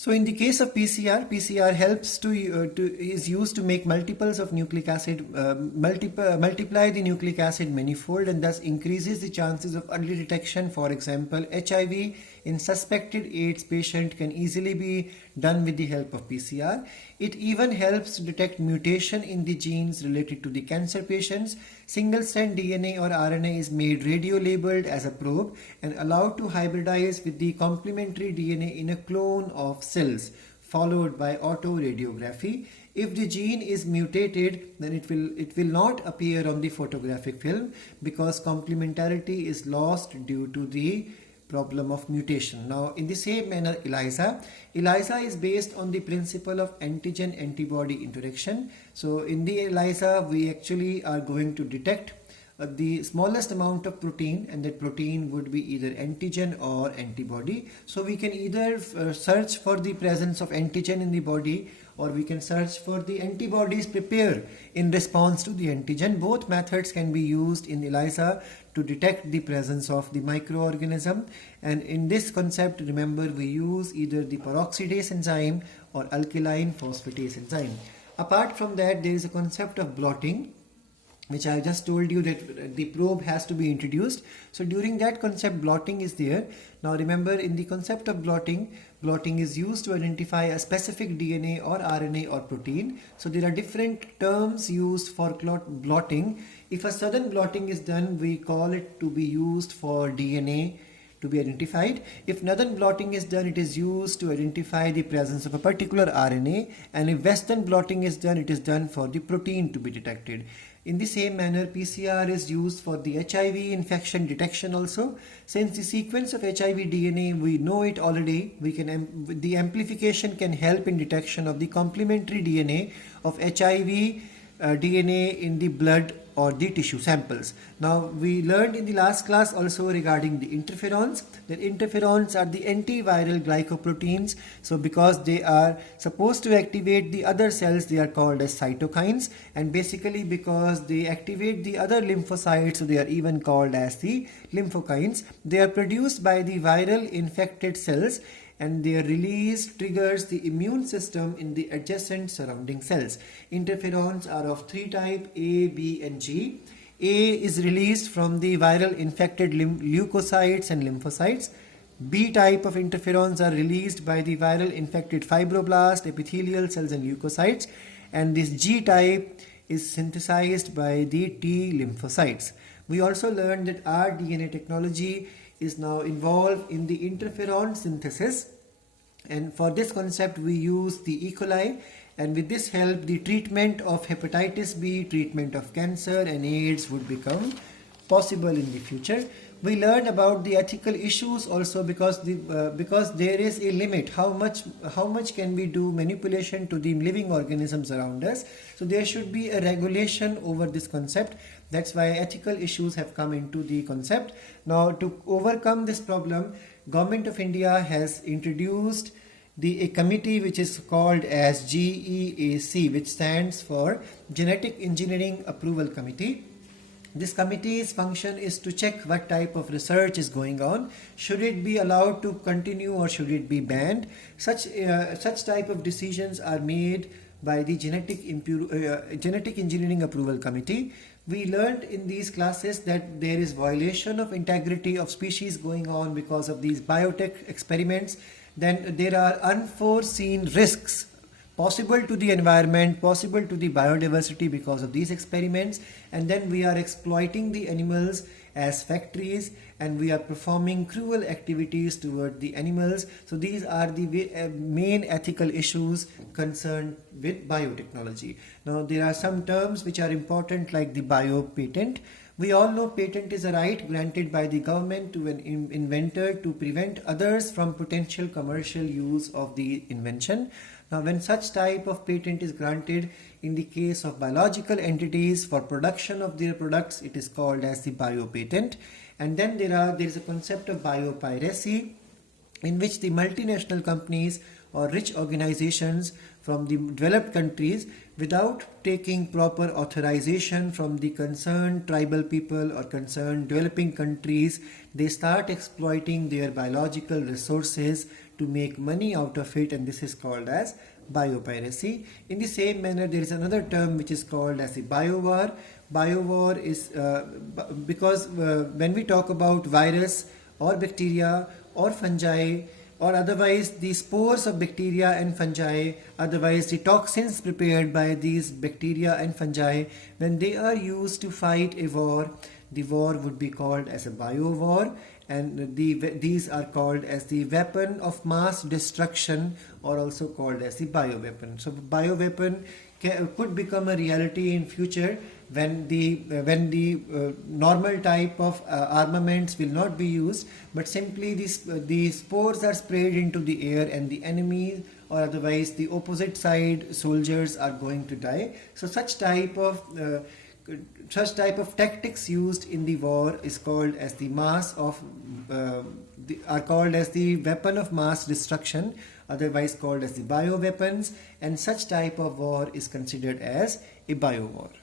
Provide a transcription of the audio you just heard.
So in the case of PCR, PCR helps is used to make multiples of nucleic acid, multiply the nucleic acid manifold, and thus increases the chances of early detection. For example, HIV in suspected AIDS patient can easily be done with the help of PCR. It even helps to detect mutation in the genes related to the cancer patients. Single-strand DNA or RNA is made radio-labeled as a probe and allowed to hybridize with the complementary DNA in a clone of cells, followed by autoradiography. If the gene is mutated, then it will not appear on the photographic film because complementarity is lost due to the problem of mutation. Now, in the same manner, ELISA is based on the principle of antigen-antibody interaction. So, in the ELISA, we actually are going to detect the smallest amount of protein, and that protein would be either antigen or antibody. So, we can either search for the presence of antigen in the body, or we can search for the antibodies prepared in response to the antigen. Both methods can be used in ELISA to detect the presence of the microorganism, and in this concept, remember, we use either the peroxidase enzyme or alkaline phosphatase enzyme. Apart from that, there is a concept of blotting, which I just told you that the probe has to be introduced. So during that concept, blotting is there. Now remember, in the concept of blotting is used to identify a specific DNA or RNA or protein. So there are different terms used for blotting. If a sudden blotting is done, we call it to be used for DNA to be identified. If northern blotting is done, it is used to identify the presence of a particular RNA, and if western blotting is done, it is done for the protein to be detected. In the same manner, PCR is used for the HIV infection detection also. Since the sequence of HIV DNA, we know it already, the amplification can help in detection of the complementary DNA of HIV DNA in the blood or the tissue samples. Now, we learned in the last class also regarding the interferons, that interferons are the antiviral glycoproteins. So because they are supposed to activate the other cells, they are called as cytokines, and basically because they activate the other lymphocytes, so they are even called as the lymphokines. They are produced by the viral infected cells, and their release triggers the immune system in the adjacent surrounding cells. Interferons are of three types, A, B, and G. A is released from the viral infected leukocytes and lymphocytes. B type of interferons are released by the viral infected fibroblast, epithelial cells, and leukocytes. And this G type is synthesized by the T lymphocytes. We also learned that rDNA technology is now involved in the interferon synthesis, and for this concept we use the E. coli, and with this help the treatment of hepatitis B, treatment of cancer and AIDS would become possible in the future. We learned about the ethical issues also because there is a limit how much can we do manipulation to the living organisms around us. So there should be a regulation over this concept. That's why ethical issues have come into the concept. Now, to overcome this problem, Government of India has introduced a committee which is called as GEAC, which stands for Genetic Engineering Approval Committee. This committee's function is to check what type of research is going on. Should it be allowed to continue or should it be banned? Such type of decisions are made by the Genetic Engineering Approval Committee. We learned in these classes that there is violation of integrity of species going on because of these biotech experiments. Then there are unforeseen risks possible to the environment, possible to the biodiversity because of these experiments, and then we are exploiting the animals as factories and we are performing cruel activities toward the animals. So these are the main ethical issues concerned with biotechnology. Now there are some terms which are important like the biopatent. We all know patent is a right granted by the government to an inventor to prevent others from potential commercial use of the invention. Now, when such type of patent is granted in the case of biological entities for production of their products, it is called as the biopatent. And then there is a concept of biopiracy, in which the multinational companies or rich organizations from the developed countries, without taking proper authorization from the concerned tribal people or concerned developing countries, they start exploiting their biological resources to make money out of it, and this is called as biopiracy. In the same manner, there is another term which is called as the biowar. Biowar is because when we talk about virus or bacteria or fungi or otherwise the spores of bacteria and fungi, otherwise the toxins prepared by these bacteria and fungi, when they are used to fight a war, the war would be called as a biowar, and these are called as the weapon of mass destruction, or also called as the bioweapon. So bioweapon could become a reality in future when the normal type of armaments will not be used, but simply the spores are sprayed into the air and the enemy or otherwise the opposite side soldiers are going to die. So such type of tactics used in the war is called as the are called as the weapon of mass destruction, otherwise called as the bioweapons, and such type of war is considered as a biowar.